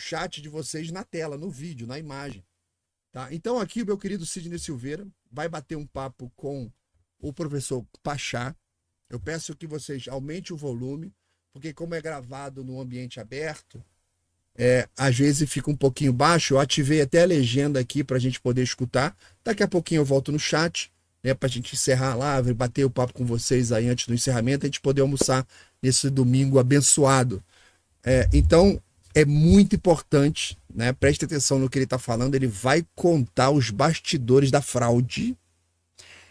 chat de vocês na tela, no vídeo, na imagem. Tá? Então aqui o meu querido Sidney Silveira vai bater um papo com o professor Pachá. Eu peço que vocês aumentem o volume, porque como é gravado no ambiente aberto, às vezes fica um pouquinho baixo. Eu ativei até a legenda aqui para a gente poder escutar. Daqui a pouquinho eu volto no chat, né, para a gente encerrar lá, bater o papo com vocês aí antes do encerramento, a gente poder almoçar nesse domingo abençoado. Então, é muito importante, né? Preste atenção no que ele está falando. Ele vai contar os bastidores da fraude.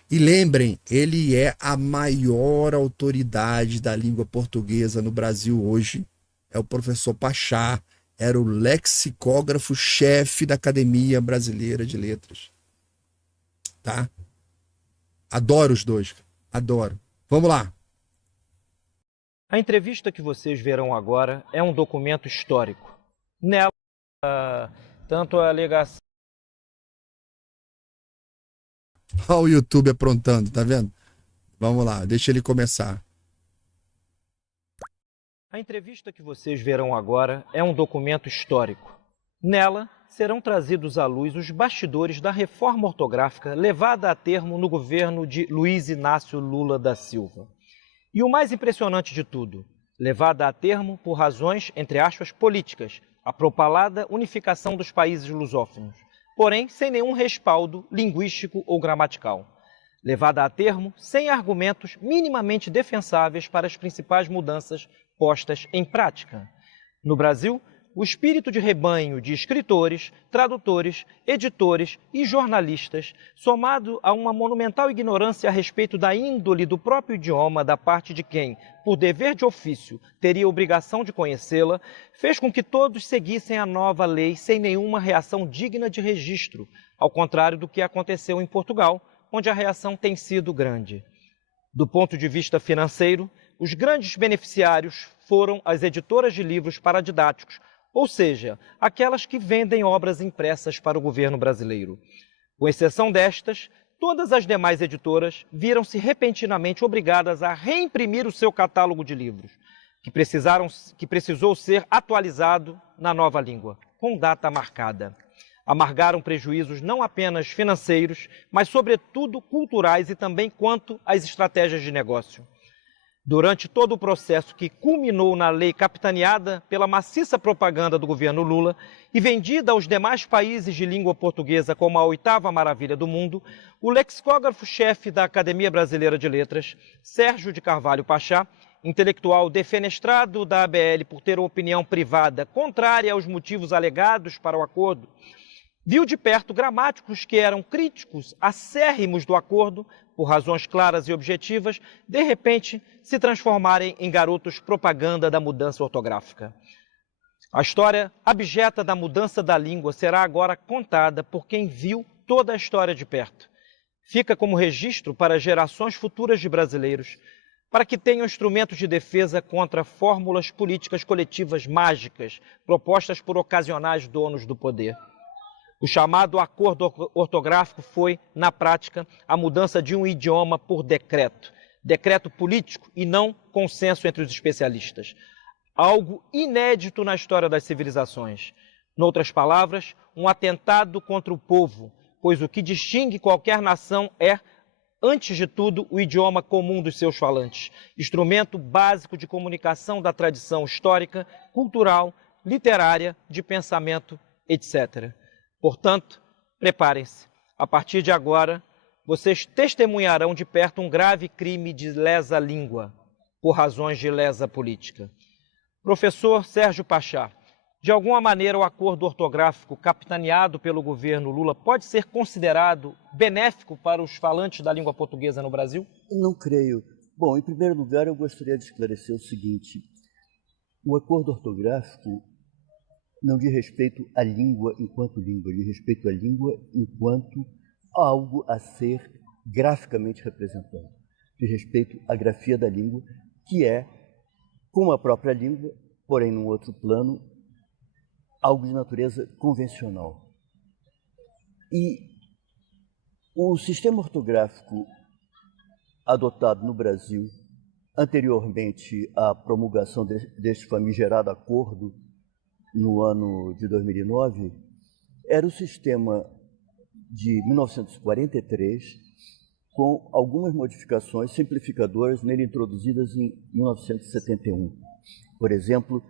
E lembrem, ele é a maior autoridade da língua portuguesa no Brasil hoje. É o professor Pachá, era o lexicógrafo-chefe da Academia Brasileira de Letras. Tá? Adoro os dois, adoro. Vamos lá. A entrevista que vocês verão agora é um documento histórico. Nela, tanto a alegação... Olha o YouTube aprontando, tá vendo? Vamos lá, deixa ele começar. A entrevista que vocês verão agora é um documento histórico. Nela, serão trazidos à luz os bastidores da reforma ortográfica levada a termo no governo de Luiz Inácio Lula da Silva. E o mais impressionante de tudo, levada a termo por razões, entre aspas, políticas, a propalada unificação dos países lusófonos, porém sem nenhum respaldo linguístico ou gramatical. Levada a termo sem argumentos minimamente defensáveis para as principais mudanças postas em prática. No Brasil, o espírito de rebanho de escritores, tradutores, editores e jornalistas, somado a uma monumental ignorância a respeito da índole do próprio idioma da parte de quem, por dever de ofício, teria obrigação de conhecê-la, fez com que todos seguissem a nova lei sem nenhuma reação digna de registro, ao contrário do que aconteceu em Portugal, onde a reação tem sido grande. Do ponto de vista financeiro, os grandes beneficiários foram as editoras de livros paradidáticos, ou seja, aquelas que vendem obras impressas para o governo brasileiro. Com exceção destas, todas as demais editoras viram-se repentinamente obrigadas a reimprimir o seu catálogo de livros, que precisou ser atualizado na nova língua, com data marcada. Amargaram prejuízos não apenas financeiros, mas sobretudo culturais e também quanto às estratégias de negócio. Durante todo o processo que culminou na lei capitaneada pela maciça propaganda do governo Lula e vendida aos demais países de língua portuguesa como a oitava maravilha do mundo, o lexicógrafo-chefe da Academia Brasileira de Letras, Sérgio de Carvalho Pachá, intelectual defenestrado da ABL por ter opinião privada contrária aos motivos alegados para o acordo, viu de perto gramáticos que eram críticos acérrimos do acordo, por razões claras e objetivas, de repente se transformarem em garotos propaganda da mudança ortográfica. A história abjeta da mudança da língua será agora contada por quem viu toda a história de perto. Fica como registro para gerações futuras de brasileiros, para que tenham instrumentos de defesa contra fórmulas políticas coletivas mágicas propostas por ocasionais donos do poder. O chamado acordo ortográfico foi, na prática, a mudança de um idioma por decreto. Decreto político e não consenso entre os especialistas. Algo inédito na história das civilizações. Noutras palavras, um atentado contra o povo, pois o que distingue qualquer nação é, antes de tudo, o idioma comum dos seus falantes, instrumento básico de comunicação da tradição histórica, cultural, literária, de pensamento, etc. Portanto, preparem-se. A partir de agora, vocês testemunharão de perto um grave crime de lesa língua, por razões de lesa política. Professor Sérgio Pachá, de alguma maneira o acordo ortográfico capitaneado pelo governo Lula pode ser considerado benéfico para os falantes da língua portuguesa no Brasil? Não creio. Bom, em primeiro lugar, eu gostaria de esclarecer o seguinte. O acordo ortográfico não diz respeito à língua enquanto língua, diz respeito à língua enquanto algo a ser graficamente representado. Diz respeito à grafia da língua, que é, como a própria língua, porém num outro plano, algo de natureza convencional. E o sistema ortográfico adotado no Brasil, anteriormente à promulgação deste famigerado acordo, no ano de 2009 era o sistema de 1943, com algumas modificações simplificadoras nele introduzidas em 1971. Por exemplo,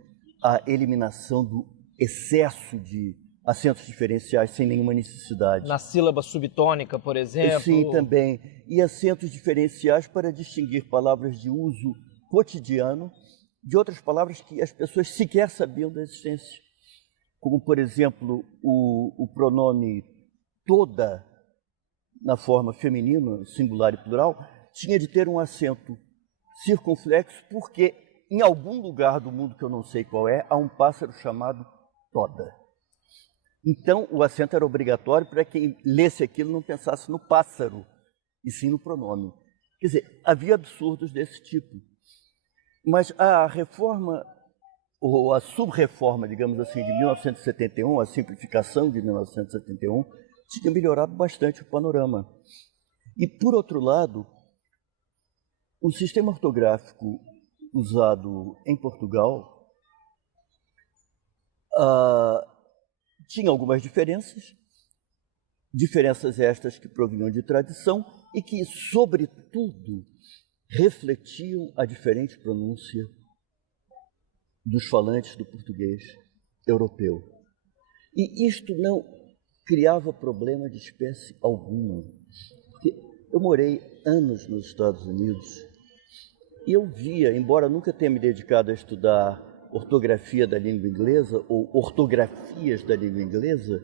a eliminação do excesso de acentos diferenciais sem nenhuma necessidade. Na sílaba subtônica, por exemplo. Sim, também. E acentos diferenciais para distinguir palavras de uso cotidiano de outras palavras que as pessoas sequer sabiam da existência. Como, por exemplo, o pronome toda, na forma feminina, singular e plural, tinha de ter um acento circunflexo, porque em algum lugar do mundo que eu não sei qual é, há um pássaro chamado toda. Então, o acento era obrigatório para quem lesse aquilo não pensasse no pássaro, e sim no pronome. Quer dizer, havia absurdos desse tipo. Mas a reforma, ou a sub-reforma, digamos assim, de 1971, a simplificação de 1971, tinha melhorado bastante o panorama. E, por outro lado, o sistema ortográfico usado em Portugal tinha algumas diferenças estas que provinham de tradição e que, sobretudo, refletiam a diferente pronúncia dos falantes do português europeu. E isto não criava problema de espécie alguma. Porque eu morei anos nos Estados Unidos e eu via, embora nunca tenha me dedicado a estudar ortografia da língua inglesa ou ortografias da língua inglesa,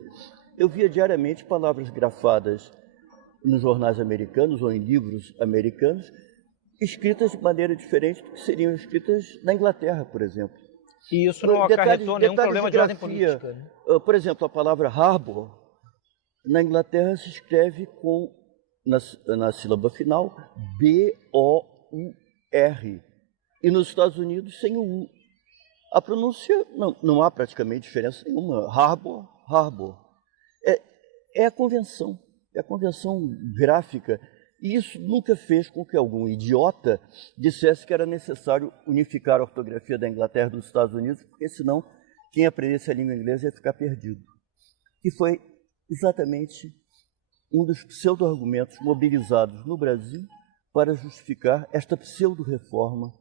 eu via diariamente palavras grafadas nos jornais americanos ou em livros americanos, escritas de maneira diferente do que seriam escritas na Inglaterra, por exemplo. E isso não acarretou nenhum problema de ordem política, né? Por exemplo, a palavra harbor, na Inglaterra se escreve com, na sílaba final, B-O-U-R. E nos Estados Unidos, sem o U. A pronúncia, não há praticamente diferença nenhuma. Harbor, harbor. É a convenção gráfica. E isso nunca fez com que algum idiota dissesse que era necessário unificar a ortografia da Inglaterra e dos Estados Unidos, porque senão quem aprendesse a língua inglesa ia ficar perdido. E foi exatamente um dos pseudo-argumentos mobilizados no Brasil para justificar esta pseudo-reforma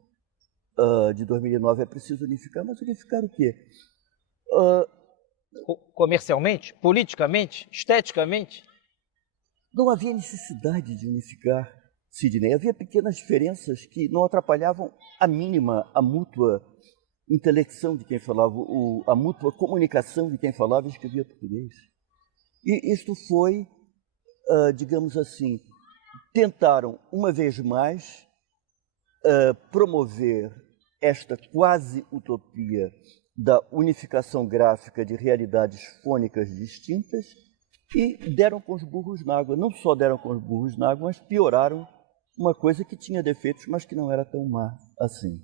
de 2009. É preciso unificar, mas unificar o quê? Comercialmente? Politicamente? Esteticamente? Não havia necessidade de unificar, Sidney. Havia pequenas diferenças que não atrapalhavam a mínima, a mútua intelecção de quem falava, a mútua comunicação de quem falava e escrevia português. E isto foi, digamos assim, tentaram uma vez mais promover esta quase utopia da unificação gráfica de realidades fônicas distintas e deram com os burros na água. Não só deram com os burros na água, mas pioraram uma coisa que tinha defeitos, mas que não era tão má assim.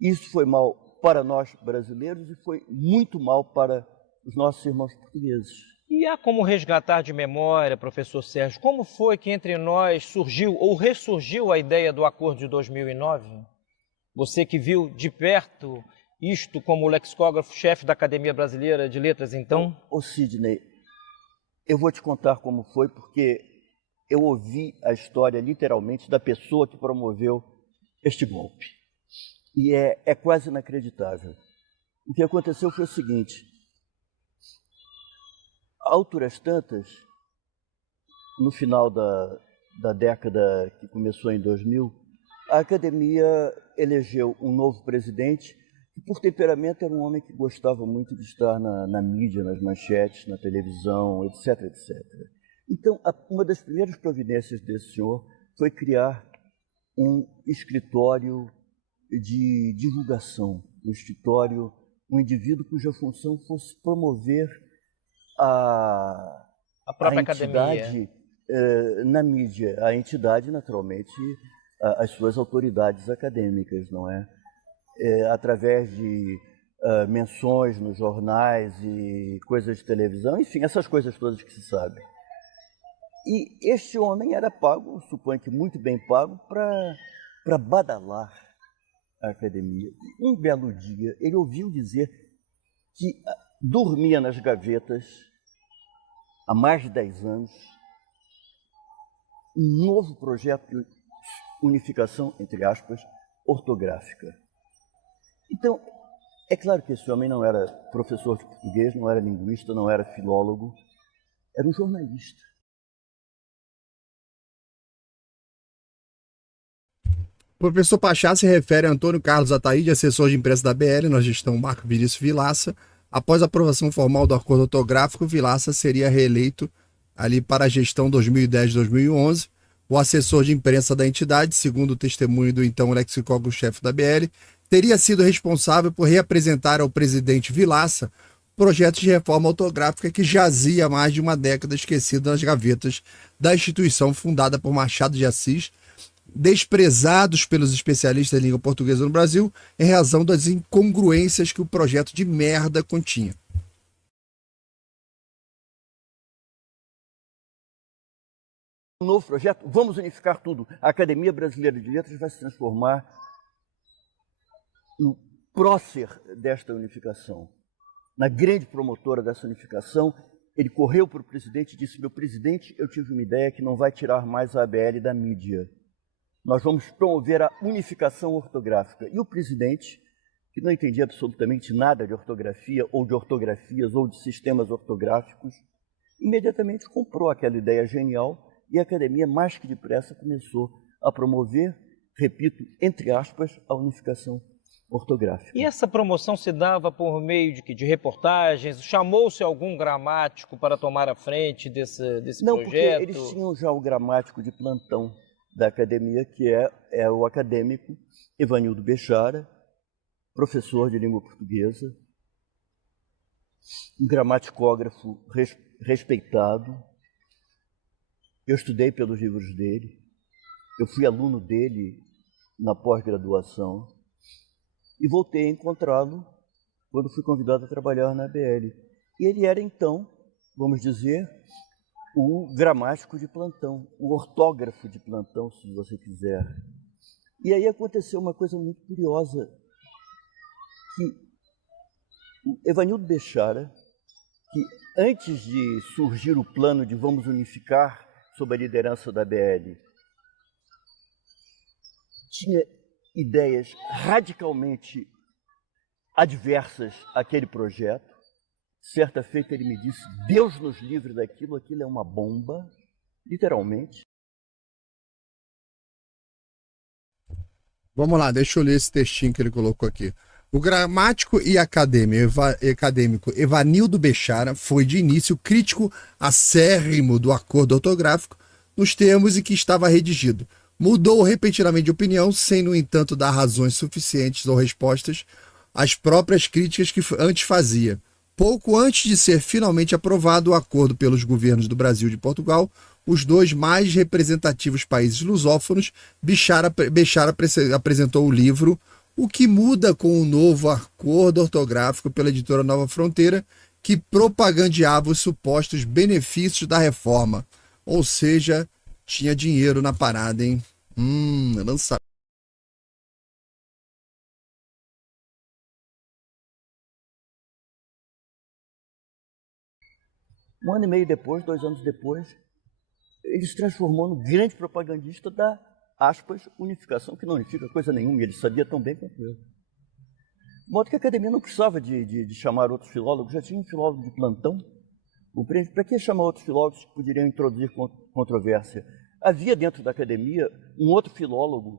Isso foi mal para nós brasileiros e foi muito mal para os nossos irmãos portugueses. E há como resgatar de memória, professor Sérgio, como foi que entre nós surgiu ou ressurgiu a ideia do Acordo de 2009? Você que viu de perto isto como lexicógrafo-chefe da Academia Brasileira de Letras, então? Ô Sidney, eu vou te contar como foi, porque eu ouvi a história, literalmente, da pessoa que promoveu este golpe. E é quase inacreditável. O que aconteceu foi o seguinte: a alturas tantas, no final da década que começou em 2000, a Academia elegeu um novo presidente que, por temperamento, era um homem que gostava muito de estar na mídia, nas manchetes, na televisão, etc, etc. Então, uma das primeiras providências desse senhor foi criar um escritório de divulgação, um indivíduo cuja função fosse promover a própria entidade na mídia, a entidade, naturalmente, as suas autoridades acadêmicas, não é? Através de menções nos jornais e coisas de televisão, enfim, essas coisas todas que se sabe. E este homem era pago, suponho que muito bem pago, para badalar a Academia. Um belo dia, ele ouviu dizer que dormia nas gavetas há mais de 10 anos um novo projeto de unificação, entre aspas, ortográfica. Então, é claro que esse homem não era professor de português, não era linguista, não era filólogo, era um jornalista. O professor Pachá se refere a Antônio Carlos Ataíde, assessor de imprensa da BL, na gestão Marco Vinícius Vilaça. Após a aprovação formal do acordo ortográfico, Vilaça seria reeleito ali para a gestão 2010-2011. O assessor de imprensa da entidade, segundo o testemunho do então lexicógrafo-chefe da BL, teria sido responsável por reapresentar ao presidente Vilaça projetos de reforma ortográfica que jazia há mais de uma década esquecido nas gavetas da instituição fundada por Machado de Assis, desprezados pelos especialistas em língua portuguesa no Brasil, em razão das incongruências que o projeto de merda continha. Um novo projeto, vamos unificar tudo. A Academia Brasileira de Letras vai se transformar no prócer desta unificação, na grande promotora dessa unificação. Ele correu para o presidente e disse: meu presidente, eu tive uma ideia que não vai tirar mais a ABL da mídia. Nós vamos promover a unificação ortográfica. E o presidente, que não entendia absolutamente nada de ortografia, ou de ortografias, ou de sistemas ortográficos, imediatamente comprou aquela ideia genial e a academia, mais que depressa, começou a promover, repito, entre aspas, a unificação ortográfica. E essa promoção se dava por meio de que? De reportagens? Chamou-se algum gramático para tomar a frente desse Não, projeto? porque eles tinham já o gramático de plantão da academia, que é o acadêmico Evanildo Bechara, professor de língua portuguesa, um gramaticógrafo respeitado. Eu estudei pelos livros dele, eu fui aluno dele na pós-graduação e voltei a encontrá-lo quando fui convidado a trabalhar na ABL. E ele era, então, vamos dizer, o gramático de plantão, o ortógrafo de plantão, se você quiser. E aí aconteceu uma coisa muito curiosa, que o Evanildo Bechara, que antes de surgir o plano de vamos unificar sob a liderança da ABL, tinha ideias radicalmente adversas àquele projeto. Certa feita ele me disse: Deus nos livre daquilo, aquilo é uma bomba, literalmente. Vamos lá, deixa eu ler esse textinho que ele colocou aqui. O gramático e acadêmico Evanildo Bechara foi de início crítico acérrimo do acordo ortográfico nos termos em que estava redigido. Mudou repentinamente de opinião, sem, no entanto, dar razões suficientes ou respostas às próprias críticas que antes fazia. Pouco antes de ser finalmente aprovado o acordo pelos governos do Brasil e de Portugal, os dois mais representativos países lusófonos, Bechara apresentou o livro O que Muda com o Novo Acordo Ortográfico, pela editora Nova Fronteira, que propagandeava os supostos benefícios da reforma. Ou seja, tinha dinheiro na parada, hein? Lançamento. Um ano e meio depois, 2 anos depois, ele se transformou no grande propagandista da, aspas, unificação, que não unifica coisa nenhuma, e ele sabia tão bem quanto eu. De modo que a academia não precisava de chamar outros filólogos, já tinha um filólogo de plantão. Para que chamar outros filólogos que poderiam introduzir controvérsia? Havia dentro da academia um outro filólogo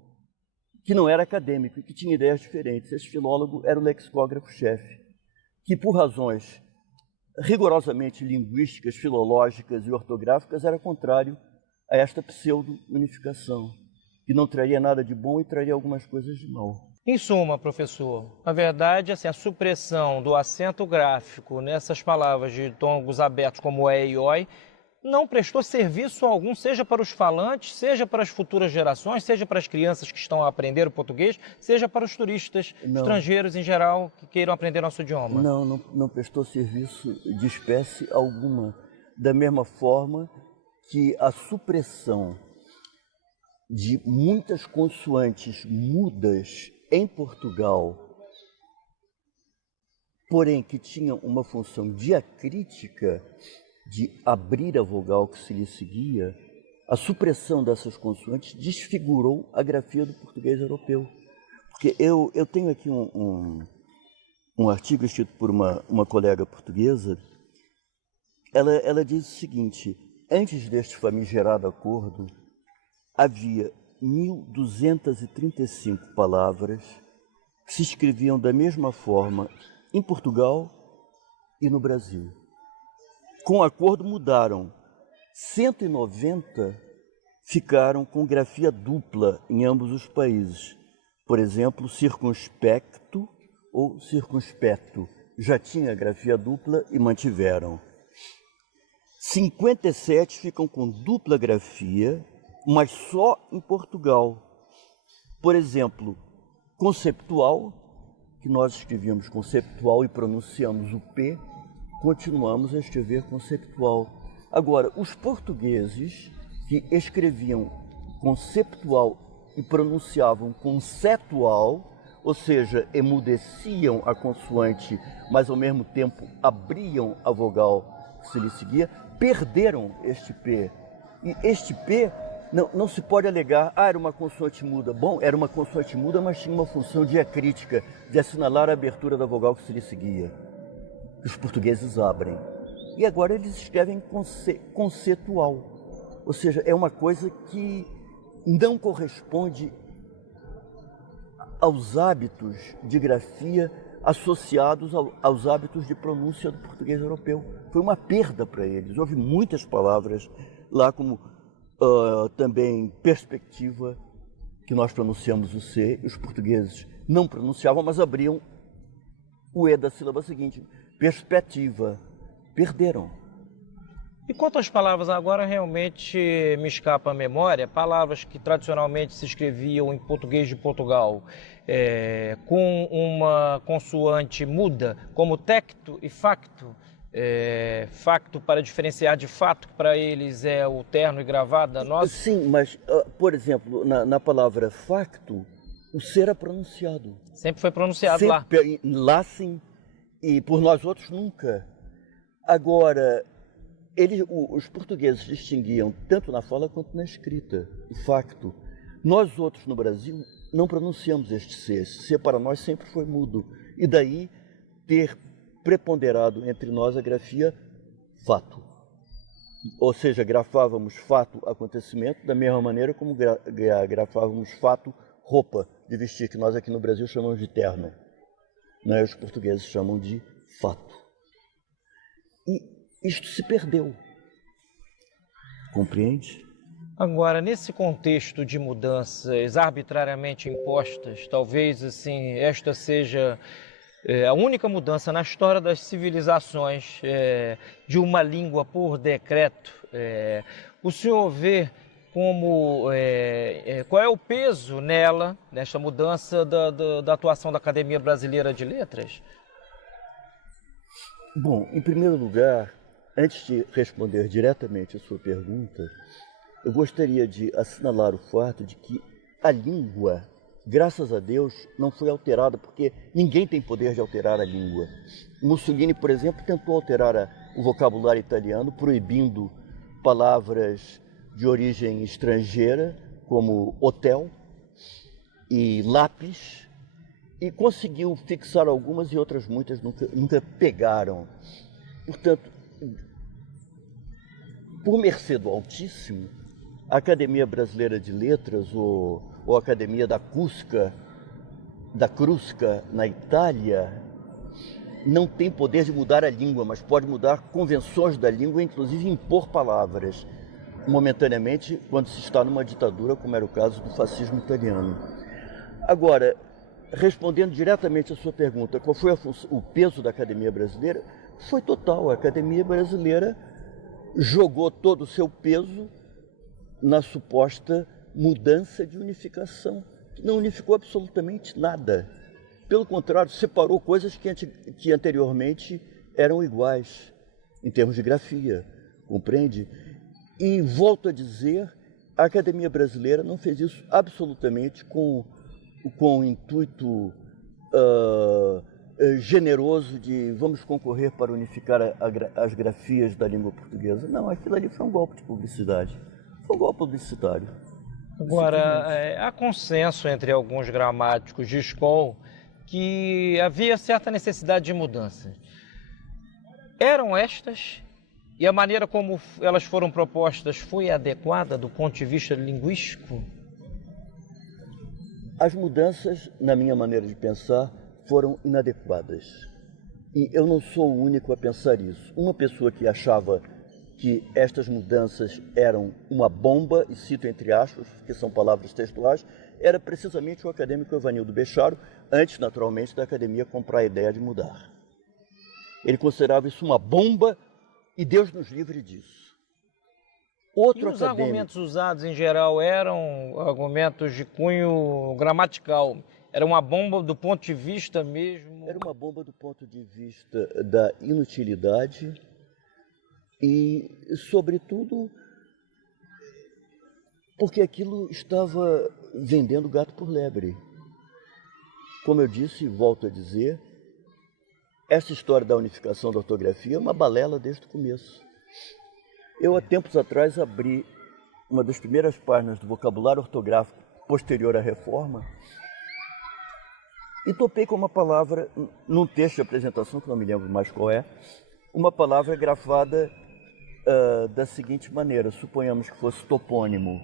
que não era acadêmico e que tinha ideias diferentes. Esse filólogo era o lexicógrafo-chefe, que por razões rigorosamente linguísticas, filológicas e ortográficas era contrário a esta pseudo-unificação, que não traria nada de bom e traria algumas coisas de mal. Em suma, professor, na verdade, assim, a supressão do acento gráfico nessas palavras de tongos abertos como é e oi não prestou serviço algum, seja para os falantes, seja para as futuras gerações, seja para as crianças que estão a aprender o português, seja para os turistas estrangeiros em geral que queiram aprender nosso idioma. Não prestou serviço de espécie alguma. Da mesma forma que a supressão de muitas consoantes mudas em Portugal porém que tinham uma função diacrítica de abrir a vogal que se lhe seguia, a supressão dessas consoantes desfigurou a grafia do português europeu. Porque eu tenho aqui um artigo escrito por uma colega portuguesa. Ela diz o seguinte: antes deste famigerado acordo, havia 1.235 palavras que se escreviam da mesma forma em Portugal e no Brasil. Com o acordo mudaram. 190 ficaram com grafia dupla em ambos os países. Por exemplo, circunspecto ou circunspecto já tinha grafia dupla e mantiveram. 57 ficam com dupla grafia, mas só em Portugal. Por exemplo, conceptual, que nós escrevíamos conceptual e pronunciamos o P, continuamos a escrever conceptual. Agora, os portugueses que escreviam conceptual e pronunciavam conceitual, ou seja, emudeciam a consoante, mas ao mesmo tempo abriam a vogal que se lhe seguia, perderam este P. E este P não se pode alegar, era uma consoante muda. Bom, era uma consoante muda, mas tinha uma função diacrítica, de assinalar a abertura da vogal que se lhe seguia. Os portugueses abrem. E agora eles escrevem conceitual. Ou seja, é uma coisa que não corresponde aos hábitos de grafia associados aos hábitos de pronúncia do português europeu. Foi uma perda para eles. Houve muitas palavras lá, como também perspectiva, que nós pronunciamos o C, e os portugueses não pronunciavam, mas abriam o E da sílaba seguinte. Perspectiva. Perderam. E quanto às palavras, agora realmente me escapa a memória, palavras que tradicionalmente se escreviam em português de Portugal, com uma consoante muda, como tecto e facto. Facto para diferenciar de fato, que para eles é o terno e gravado da nossa. Sim, mas, por exemplo, na palavra facto, o C era pronunciado. Sempre foi pronunciado lá. Lá sim, e por nós outros nunca. Agora, os portugueses distinguiam tanto na fala quanto na escrita o facto. Nós outros no Brasil não pronunciamos este C. Esse C para nós sempre foi mudo. E daí ter preponderado entre nós a grafia fato. Ou seja, grafávamos fato acontecimento da mesma maneira como grafávamos fato roupa de vestir, que nós aqui no Brasil chamamos de terno. Né? Os portugueses chamam de fato. E isto se perdeu. Compreende? Agora, nesse contexto de mudanças arbitrariamente impostas, talvez assim esta seja a única mudança na história das civilizações de uma língua por decreto. O senhor vê como qual é o peso nela, nesta mudança da atuação da Academia Brasileira de Letras? Bom, em primeiro lugar, antes de responder diretamente a sua pergunta, eu gostaria de assinalar o fato de que a língua, graças a Deus, não foi alterada, porque ninguém tem poder de alterar a língua. Mussolini, por exemplo, tentou alterar o vocabulário italiano, proibindo palavras de origem estrangeira, como hotel e lápis, e conseguiu fixar algumas e outras muitas nunca pegaram. Portanto, por mercê do Altíssimo, a Academia Brasileira de Letras, ou a Academia da Crusca, na Itália, não tem poder de mudar a língua, mas pode mudar convenções da língua, inclusive impor palavras, momentaneamente, quando se está numa ditadura, como era o caso do fascismo italiano. Agora, respondendo diretamente à sua pergunta, qual foi o peso da Academia Brasileira? Foi total. A Academia Brasileira jogou todo o seu peso na suposta mudança de unificação, que não unificou absolutamente nada. Pelo contrário, separou coisas que anteriormente eram iguais, em termos de grafia, compreende? E volto a dizer, a Academia Brasileira não fez isso absolutamente com o intuito generoso de vamos concorrer para unificar as grafias da língua portuguesa. Não, aquilo ali foi um golpe de publicidade. Foi um golpe publicitário. Agora, há consenso entre alguns gramáticos de escola que havia certa necessidade de mudança. Eram estas, e a maneira como elas foram propostas foi adequada do ponto de vista linguístico? As mudanças, na minha maneira de pensar, foram inadequadas. E eu não sou o único a pensar isso. Uma pessoa que achava que estas mudanças eram uma bomba, e cito entre aspas, que são palavras textuais, era precisamente o acadêmico Evanildo Becharo, antes, naturalmente, da academia comprar a ideia de mudar. Ele considerava isso uma bomba e Deus nos livre disso. E os argumentos usados, em geral, eram argumentos de cunho gramatical? Era uma bomba do ponto de vista mesmo? Era uma bomba do ponto de vista da inutilidade e, sobretudo, porque aquilo estava vendendo gato por lebre. Como eu disse e volto a dizer, essa história da unificação da ortografia é uma balela desde o começo. Eu, há tempos atrás, abri uma das primeiras páginas do vocabulário ortográfico posterior à reforma e topei com uma palavra, num texto de apresentação, que não me lembro mais qual é, uma palavra grafada da seguinte maneira: suponhamos que fosse topônimo,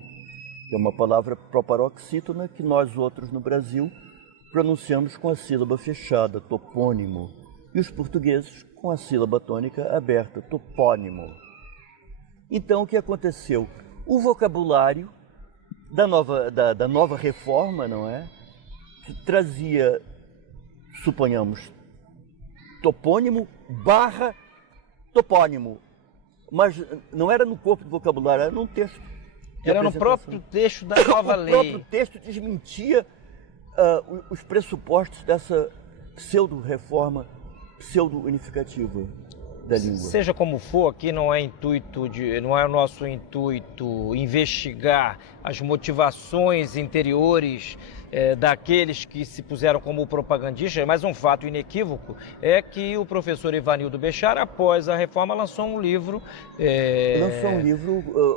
que é uma palavra proparoxítona que nós outros no Brasil pronunciamos com a sílaba fechada, topônimo, e os portugueses com a sílaba tônica aberta, topônimo. Então, o que aconteceu? O vocabulário da nova reforma, não é? Que trazia, suponhamos, topônimo barra topônimo. Mas não era no corpo do vocabulário, era num texto. Era no próprio texto da nova lei. O próprio texto desmentia os pressupostos dessa pseudo-reforma, pseudo-unificativa da língua. Seja como for, aqui não é o nosso intuito investigar as motivações interiores daqueles que se puseram como propagandistas, mas um fato inequívoco é que o professor Evanildo Bechara, após a reforma, lançou um livro... Lançou um livro,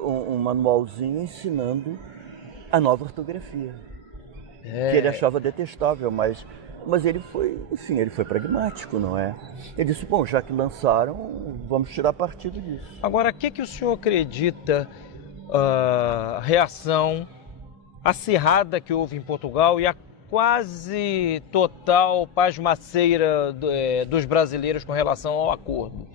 um manualzinho ensinando a nova ortografia, que ele achava detestável, mas ele foi, enfim, ele foi pragmático, não é? Ele disse, bom, já que lançaram, vamos tirar partido disso. Agora, o que o senhor acredita a reação acirrada que houve em Portugal e a quase total pasmaceira dos brasileiros com relação ao acordo?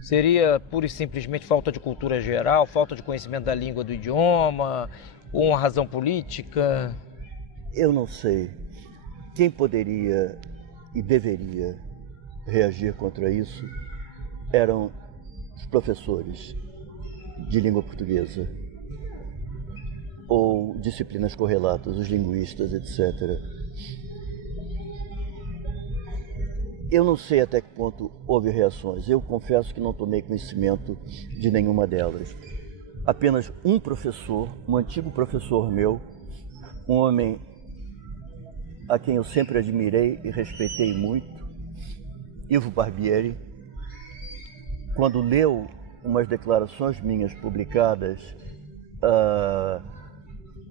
Seria pura e simplesmente falta de cultura geral, falta de conhecimento da língua, do idioma, ou uma razão política? Eu não sei. Quem poderia e deveria reagir contra isso eram os professores de língua portuguesa ou disciplinas correlatas, os linguistas, etc. Eu não sei até que ponto houve reações. Eu confesso que não tomei conhecimento de nenhuma delas. Apenas um professor, um antigo professor meu, um homem a quem eu sempre admirei e respeitei muito, Ivo Barbieri, quando leu umas declarações minhas publicadas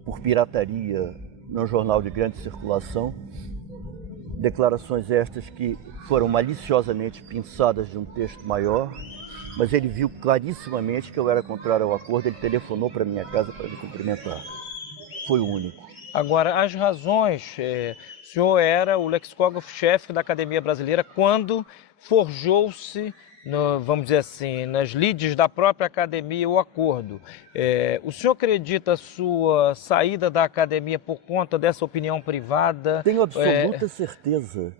por pirataria num jornal de grande circulação, declarações estas que foram maliciosamente pinçadas de um texto maior, mas ele viu clarissimamente que eu era contrário ao acordo, ele telefonou para minha casa para me cumprimentar. Foi o único. Agora, as razões, o senhor era o lexicógrafo-chefe da Academia Brasileira quando forjou-se, vamos dizer assim, nas lides da própria Academia o acordo. O senhor acredita a sua saída da Academia por conta dessa opinião privada? Tenho absoluta certeza.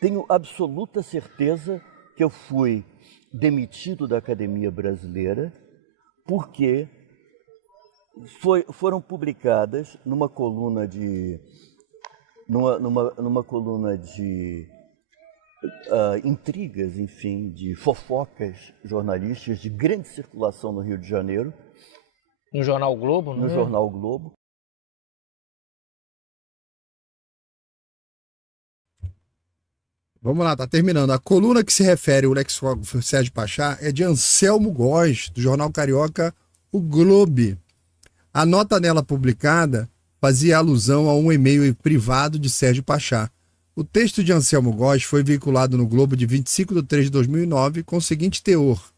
Tenho absoluta certeza que eu fui demitido da Academia Brasileira porque foram publicadas numa coluna de intrigas, enfim, de fofocas jornalísticas de grande circulação no Rio de Janeiro. No Jornal Globo, não é? No Jornal Globo. Vamos lá, tá terminando. A coluna que se refere ao lexicógrafo Sérgio Pachá é de Anselmo Góes, do jornal carioca O Globe. A nota nela publicada fazia alusão a um e-mail privado de Sérgio Pachá. O texto de Anselmo Góes foi veiculado no Globo de 25 de 3 de 2009 com o seguinte teor: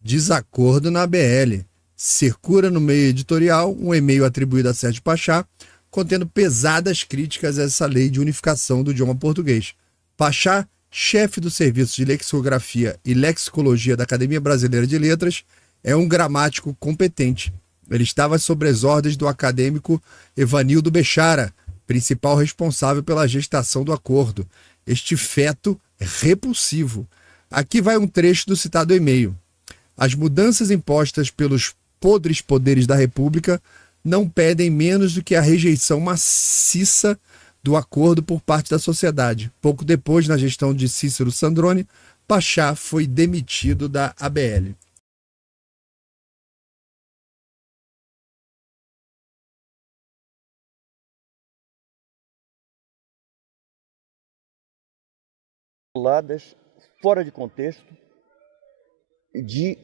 desacordo na ABL. Circula no meio editorial um e-mail atribuído a Sérgio Pachá, contendo pesadas críticas a essa lei de unificação do idioma português. Pachá, chefe do Serviço de Lexicografia e Lexicologia da Academia Brasileira de Letras, é um gramático competente. Ele estava sob as ordens do acadêmico Evanildo Bechara, principal responsável pela gestação do acordo. Este feto é repulsivo. Aqui vai um trecho do citado e-mail. As mudanças impostas pelos podres poderes da República não pedem menos do que a rejeição maciça do acordo por parte da sociedade. Pouco depois, na gestão de Cícero Sandrone, Pachá foi demitido da ABL. Fora de contexto de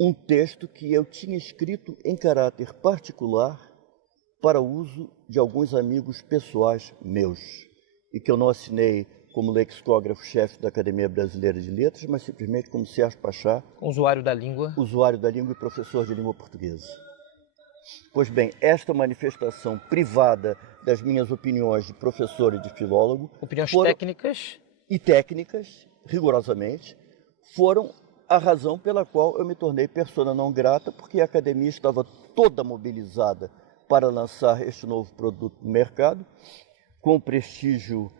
um texto que eu tinha escrito em caráter particular para uso de alguns amigos pessoais meus, e que eu não assinei como lexicógrafo-chefe da Academia Brasileira de Letras, mas simplesmente como Sérgio Pachá, Usuário da língua. Usuário da língua e professor de língua portuguesa. Pois bem, esta manifestação privada das minhas opiniões de professor e de filólogo... Opiniões técnicas? E técnicas, rigorosamente, foram a razão pela qual eu me tornei persona não grata, porque a academia estava toda mobilizada para lançar este novo produto no mercado, com o prestígio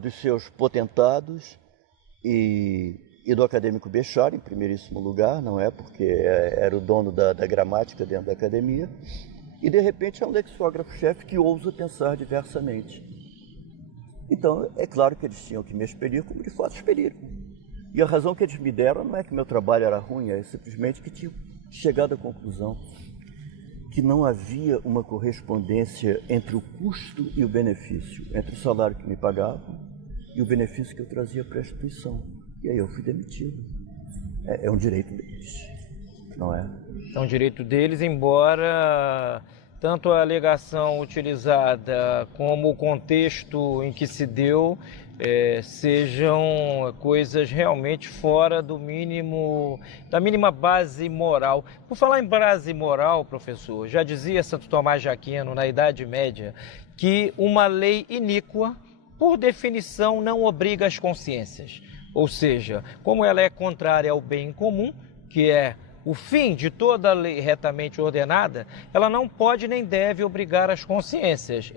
dos seus potentados e do acadêmico Bechara, em primeiríssimo lugar, não é? Porque era o dono da gramática dentro da academia, e de repente é um lexicógrafo-chefe que ousa pensar diversamente. Então, é claro que eles tinham que me expelir, como de fato expeliram. E a razão que eles me deram não é que meu trabalho era ruim, é simplesmente que tinha chegado à conclusão que não havia uma correspondência entre o custo e o benefício, entre o salário que me pagavam e o benefício que eu trazia para a instituição. E aí eu fui demitido. É um direito deles, não é? É um direito deles, embora tanto a alegação utilizada como o contexto em que se deu sejam coisas realmente fora do mínimo, da mínima base moral. Por falar em base moral, professor, já dizia Santo Tomás de Aquino, na Idade Média, que uma lei iníqua, por definição, não obriga as consciências. Ou seja, como ela é contrária ao bem comum, que é o fim de toda lei retamente ordenada, ela não pode nem deve obrigar as consciências.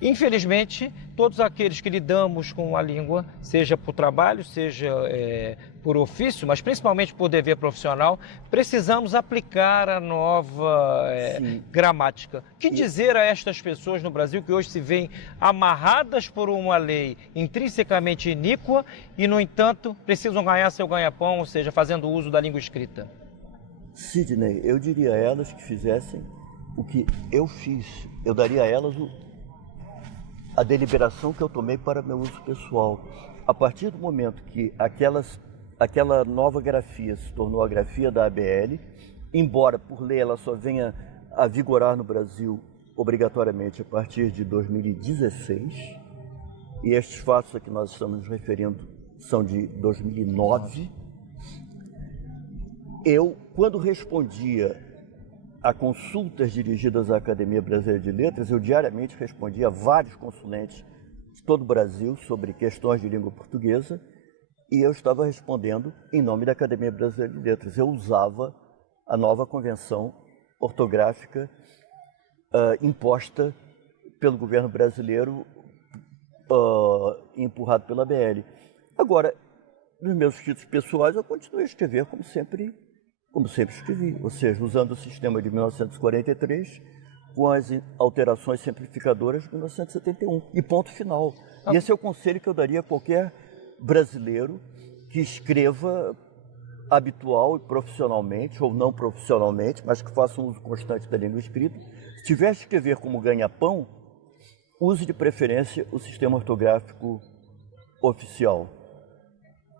Infelizmente, todos aqueles que lidamos com a língua, seja por trabalho, seja por ofício, mas principalmente por dever profissional, precisamos aplicar a nova gramática. Que dizer a estas pessoas no Brasil que hoje se veem amarradas por uma lei intrinsecamente iníqua e, no entanto, precisam ganhar seu ganha-pão, ou seja, fazendo uso da língua escrita? Sidney, eu diria a elas que fizessem o que eu fiz. Eu daria a elas a deliberação que eu tomei para meu uso pessoal. A partir do momento que aquela nova grafia se tornou a grafia da ABL, embora por lei ela só venha a vigorar no Brasil obrigatoriamente a partir de 2016, e estes fatos a que nós estamos nos referindo são de 2009, eu, quando respondia a consultas dirigidas à Academia Brasileira de Letras, eu diariamente respondia a vários consulentes de todo o Brasil sobre questões de língua portuguesa, e eu estava respondendo em nome da Academia Brasileira de Letras. Eu usava a nova convenção ortográfica imposta pelo governo brasileiro, empurrado pela BL. Agora, nos meus títulos pessoais, eu continuei a escrever como sempre escrevi, ou seja, usando o sistema de 1943 com as alterações simplificadoras de 1971, e ponto final. E esse é o conselho que eu daria a qualquer brasileiro que escreva habitual e profissionalmente, ou não profissionalmente, mas que faça um uso constante da língua escrita. Se tiver que escrever como ganha-pão, use de preferência o sistema ortográfico oficial.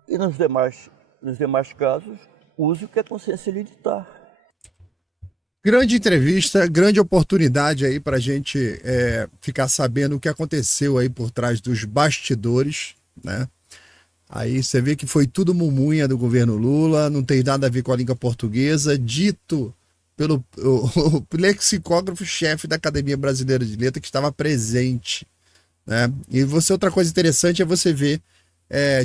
E nos demais casos, use o que a consciência lhe ditar. Grande entrevista, grande oportunidade aí para a gente ficar sabendo o que aconteceu aí por trás dos bastidores, né? Aí você vê que foi tudo mumunha do governo Lula, não tem nada a ver com a língua portuguesa, dito pelo o lexicógrafo-chefe da Academia Brasileira de Letras que estava presente, né? E outra coisa interessante é você ver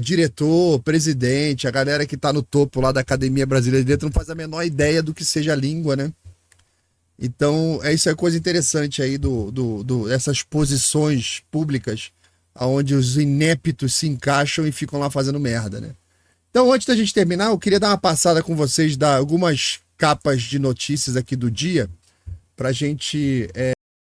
diretor, presidente, a galera que está no topo lá da Academia Brasileira de Letras não faz a menor ideia do que seja a língua, né? Então, isso é coisa interessante aí dessas posições públicas onde os ineptos se encaixam e ficam lá fazendo merda, né? Então, antes da gente terminar, eu queria dar uma passada com vocês, dar algumas capas de notícias aqui do dia, pra gente